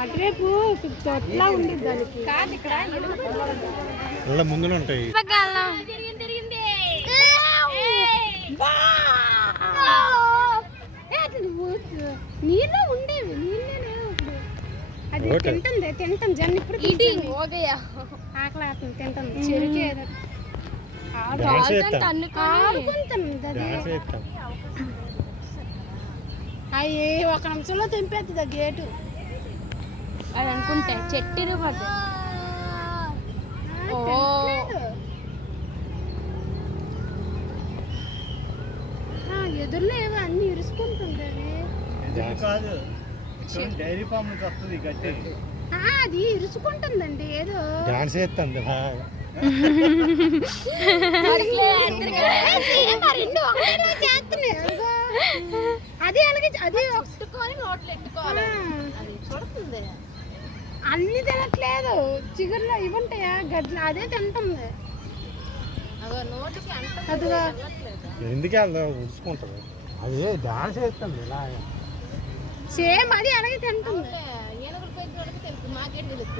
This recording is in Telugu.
అటువైపు తోటలా ఉండేది దానికి కాదు ఇక్కడ ముందులో ఉంటాయి. నీళ్ళు ఉండేవి నీళ్ళే అది తింటాం జన్ ఇప్పుడు ఆకలి అవుతుంది తింటాం చెరుకు అయ్యి ఒక నిమిషంలో తెంపేస్తుంది గేటు అది అనుకుంటే చెట్టు ఎదురులో ఏవో అన్ని ఇరుసుకుంటుంటది. డైరీ ఫామ్ నుంచి వస్తుంది గట్టి, అది ఇరుసుకుంటుందండి ఏదో డాన్స్ చేస్తుంది. అది అలాగే అది నోట్లు ఎట్టుకోవాలి చూడుతుంది. అన్ని తినట్లేదు చిగురులో ఇవి ఉంటాయా గడ్లు అదే తింటుంది. అదిగా ఎందుకే అలా ఉడుచుకుంటుంది, అది డాన్స్ చేస్తుంది ఇలా సేమ్ అది అలాగే తింటుంది. మాకే తెలుసు.